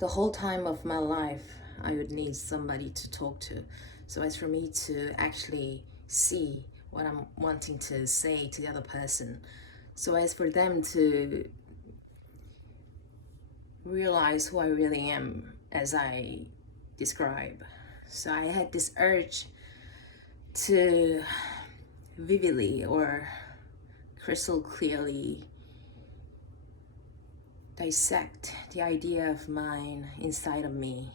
the whole time of my life, I would need somebody to talk to. So as for me to actually see what I'm wanting to say to the other person. So as for them to realize who I really am as I describe. So I had this urge to vividly or crystal clearly dissect the idea of mine inside of me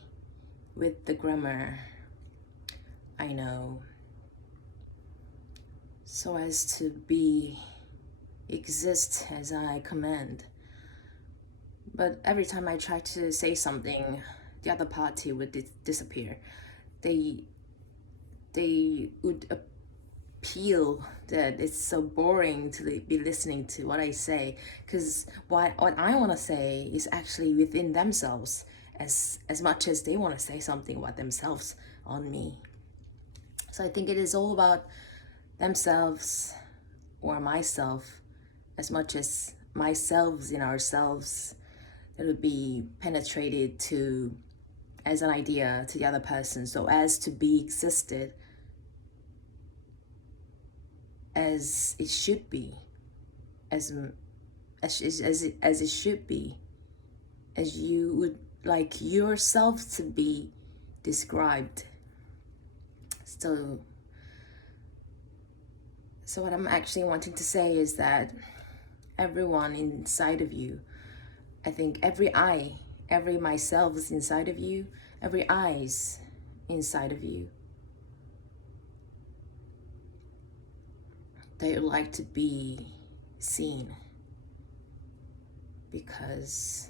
with the grammar I know, so as to be exist as I command. But every time I try to say something, the other party would disappear. They would appeal that it's so boring to be listening to what I say, because what I want to say is actually within themselves as much as they want to say something about themselves on me. So I think it is all about themselves or myself as much as myself in ourselves that would be penetrated to as an idea to the other person, so as to be existed as it should be, as it should be, as you would like yourself to be described. So what I'm actually wanting to say is that everyone inside of you, I think every myself is inside of you, every eyes inside of you, they would like to be seen, because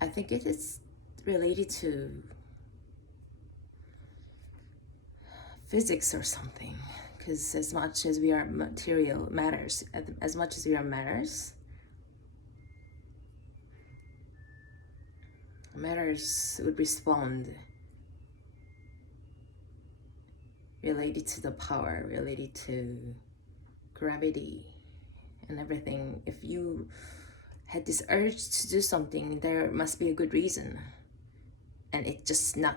I think it is related to physics or something. Because as much as we are material matters, as much as we are matters would respond related to the power, related to gravity and everything. If you had this urge to do something, there must be a good reason, and it's just not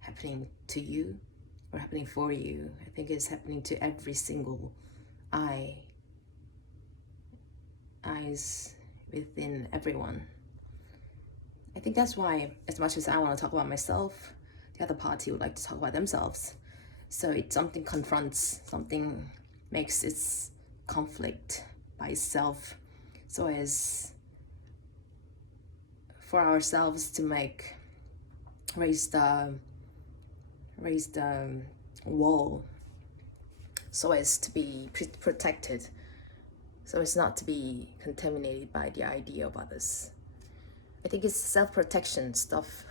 happening to you or happening for you. I think it's happening to every single eyes within everyone. I think that's why, as much as I want to talk about myself, the other party would like to talk about themselves. So it's something confronts, something makes its conflict by itself, so as for ourselves to raise the wall, so as to be protected, so as not to be contaminated by the idea of others. I think it's self-protection stuff.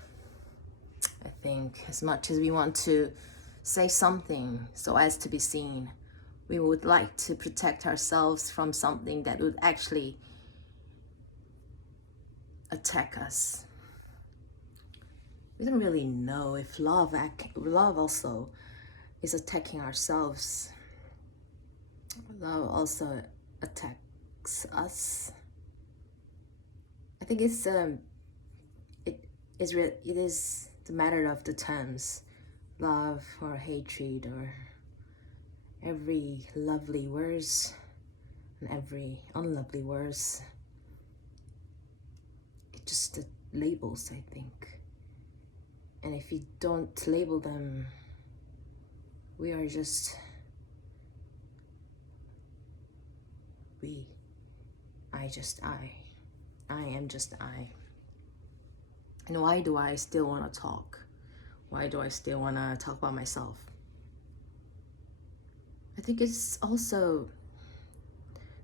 I think as much as we want to say something so as to be seen, we would like to protect ourselves from something that would actually attack us. We don't really know if love also is attacking ourselves. Love also attacks us. I think it is the matter of the terms, love or hatred, or every lovely words and every unlovely words. It's just the labels, I think. And if you don't label them, we are just I am just I. And why do I still want to talk? Why do I still want to talk about myself? I think it's also,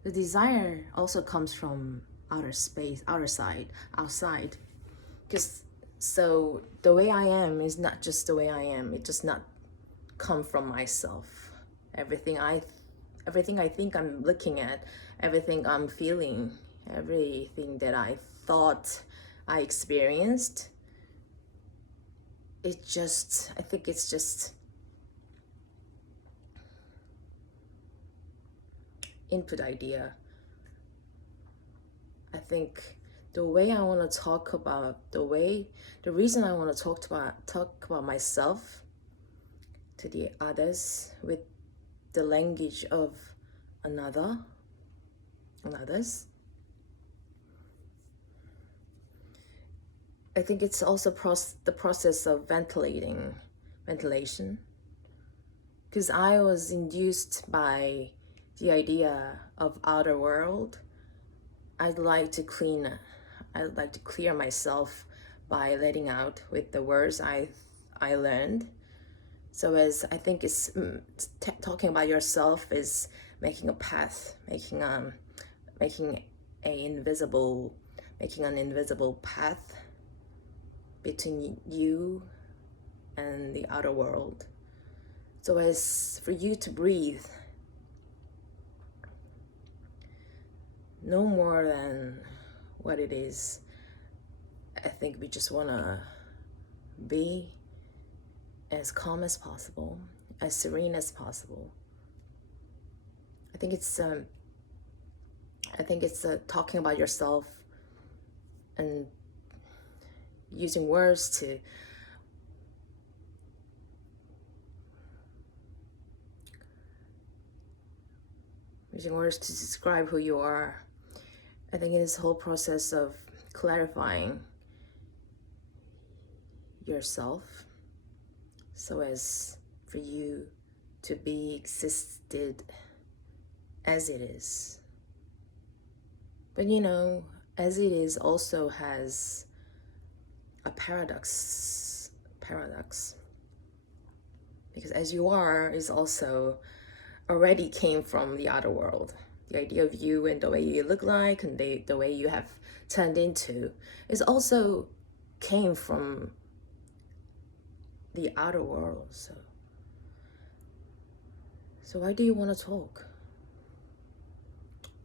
the desire also comes from outer space, outside. Because so the way I am is not just the way I am. It does not come from myself. Everything I think I'm looking at, everything I'm feeling, everything that I thought I experienced, I think it's just input idea. I think the way I want to talk about the reason I want to talk about myself to the others with the language of others. I think it's also the process of ventilation, because I was induced by the idea of outer world. I'd like to clear myself by letting out with the words I learned. So as I think it's talking about yourself is making a path, making an invisible path between you and the outer world. So as for you to breathe, no more than what it is, I think we just want to be as calm as possible, as serene as possible. I think it's talking about yourself and using words to describe who you are. I think in this whole process of clarifying yourself, so as for you to be existed as it is. But as it is also has a paradox, because as you are is also already came from the outer world. The idea of you and the way you look like and the way you have turned into is also came from the outer world. So why do you want to talk?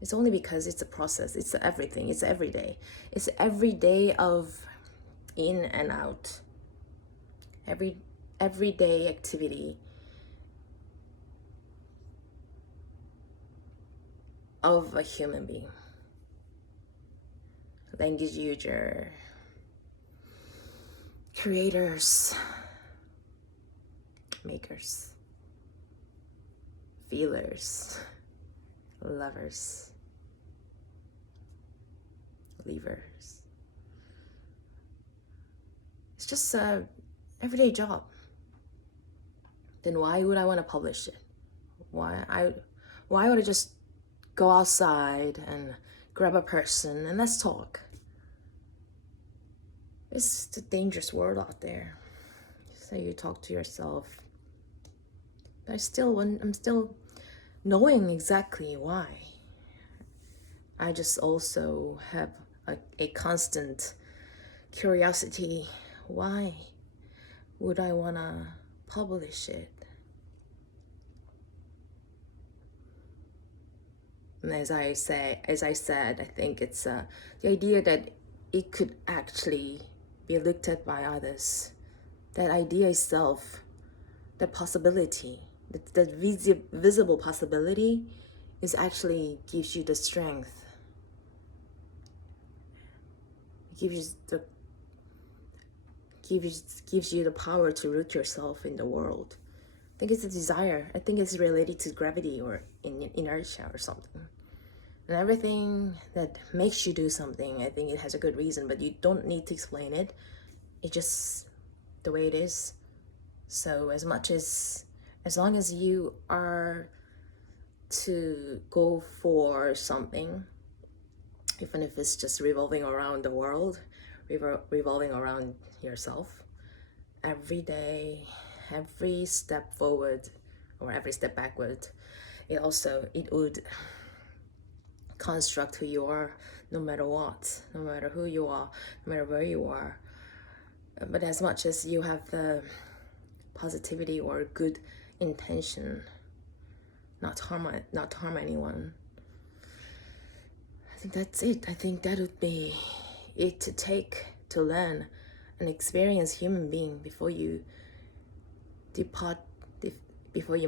It's only because it's a process. It's everything. It's every day. It's every day of in and out. Everyday activity of a human being. Language user, creators, makers, feelers, lovers, leavers. It's just a everyday job. Then why would I want to publish it? Why would I just go outside and grab a person and let's talk? It's a dangerous world out there. So you talk to yourself. But I'm still knowing exactly why. I just also have a constant curiosity. Why would I want to publish it? And as I said, I think it's the idea that it could actually be looked at by others. That idea itself, that possibility, that visible possibility, is actually gives you the strength. It gives you the power to root yourself in the world. I think it's a desire. I think it's related to gravity or inertia or something. And everything that makes you do something, I think it has a good reason, but you don't need to explain it. It's just the way it is. So as long as you are to go for something, even if it's just revolving around the world, revolving around yourself, every day, every step forward or every step backward, it would construct who you are, no matter what, no matter who you are, no matter where you are. But as much as you have the positivity or good intention, not harm anyone, I think that's it. I think that would be it to learn and experience human being before you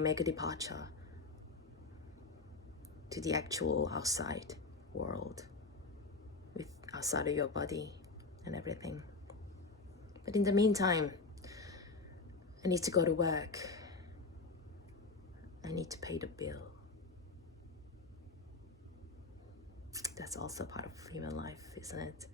make a departure to the actual outside world, with outside of your body and everything. But in the meantime, I need to go to work. I need to pay the bill. That's also part of human life, isn't it?